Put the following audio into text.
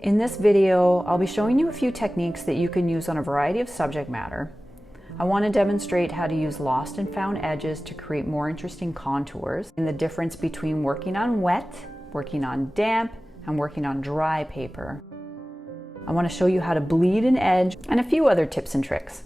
In this video, I'll be showing you a few techniques that you can use on a variety of subject matter. I want to demonstrate how to use lost and found edges to create more interesting contours, and the difference between working on wet, working on damp, and working on dry paper. I want to show you how to bleed an edge and a few other tips and tricks.